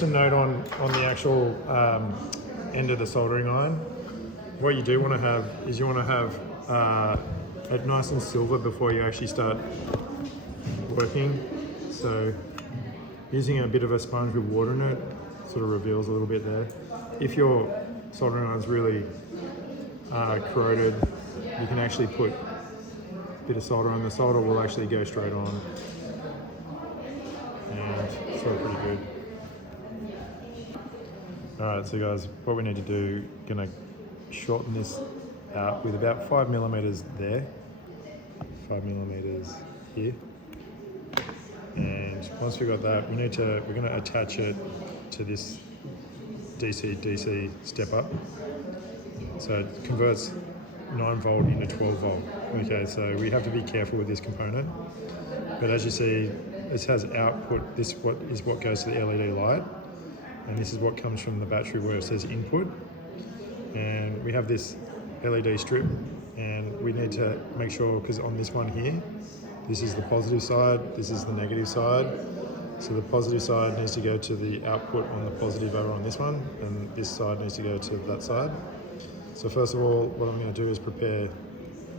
just a note on the actual end of the soldering iron. What you do want to have is you want to have it nice and silver before you actually start working. So using a bit of a sponge with water in it sort of reveals a little bit there. If your soldering iron's really corroded, you can actually put a bit of solder on. The solder will actually go straight on, and it's sort of pretty good. Alright, so guys, what we need to do, gonna shorten this out with about 5 millimeters there, 5 millimeters here. And once we've got that, we're going to attach it to this DC step up. So it converts 9 volt into 12 volt. Okay, so we have to be careful with this component. But as you see, this has output. This is what goes to the LED light. And this is what comes from the battery where it says input. And we have this LED strip, and we need to make sure, because on this one here, this is the positive side, this is the negative side. So the positive side needs to go to the output on the positive over on this one, and this side needs to go to that side. So first of all, what I'm going to do is prepare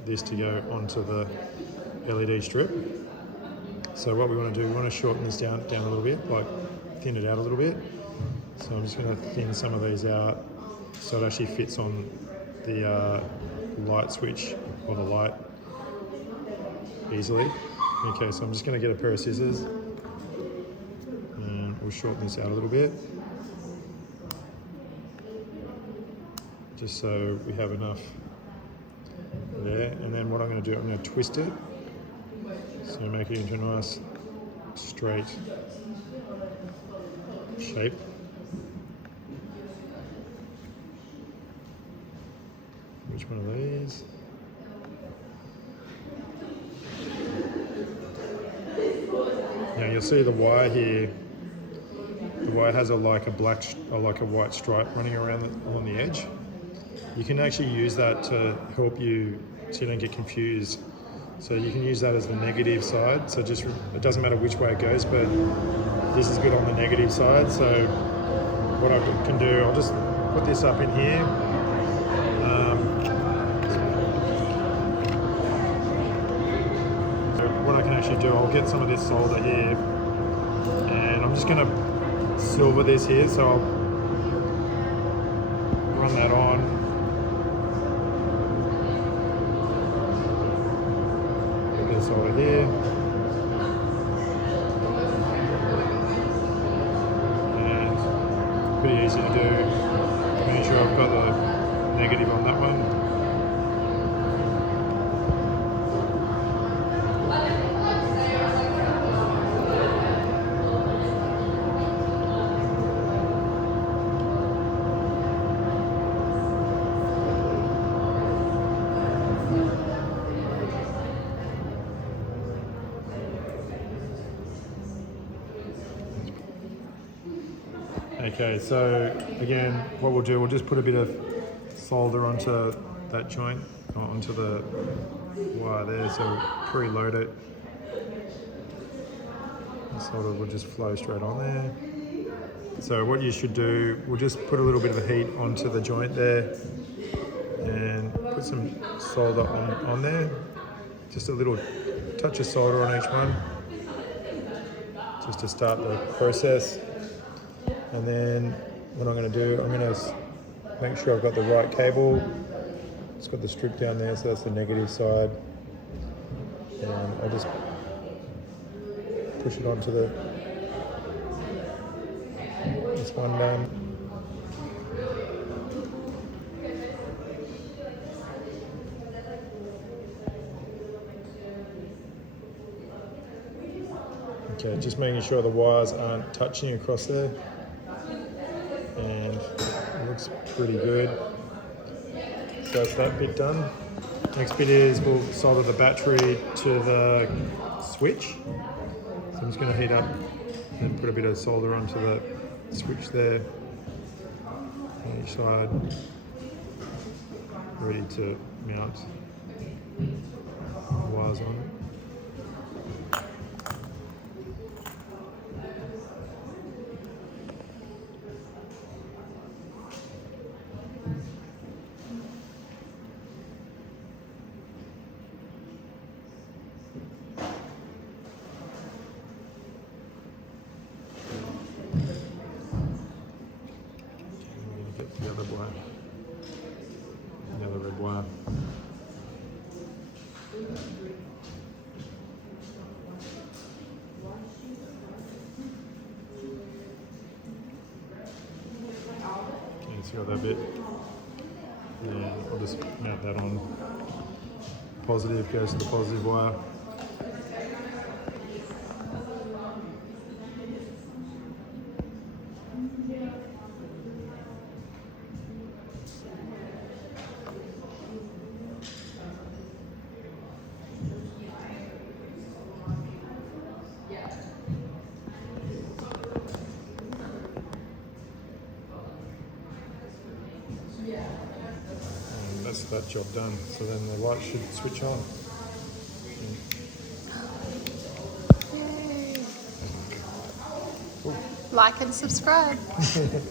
this to go onto the LED strip. So what we want to do, we want to shorten this down a little bit, like thin it out a little bit. So I'm just going to thin some of these out so it actually fits on the light switch or the light easily. Okay, so I'm just going to get a pair of scissors and we'll shorten this out a little bit, just so we have enough there. And then what I'm going to do, I'm going to twist it, so make it into a nice straight shape. Which one of these? Now you'll see the wire here. The wire has like a white stripe running around along the edge. You can actually use that to help you so you don't get confused. So you can use that as the negative side. So just, it doesn't matter which way it goes, but this is good on the negative side. So what I can do, I'll just put this up in here. What I can actually do, I'll get some of this solder here, and I'm just going to silver this here, so I'll run that on. Put this solder here, and pretty easy to do. Make sure I've got the negative on that one. Okay, so again, what we'll do, we'll just put a bit of solder onto that joint, onto the wire there, so preload it. The solder will just flow straight on there. So what you should do, we'll just put a little bit of heat onto the joint there and put some solder on there. Just a little touch of solder on each one, just to start the process. And then what I'm going to do, I'm going to make sure I've got the right cable. It's got the strip down there, so that's the negative side. And I'll just push it onto this one down. Okay, just making sure the wires aren't touching across there. And it looks pretty good. So that's that bit done. Next bit is we'll solder the battery to the switch. So I'm just going to heat up and put a bit of solder onto the switch there on each side, ready to mount the wires on it. see got that bit. Yeah, I'll just mount that on. Positive goes to the positive wire. And that's that job done. So then the light should switch on. Like and subscribe.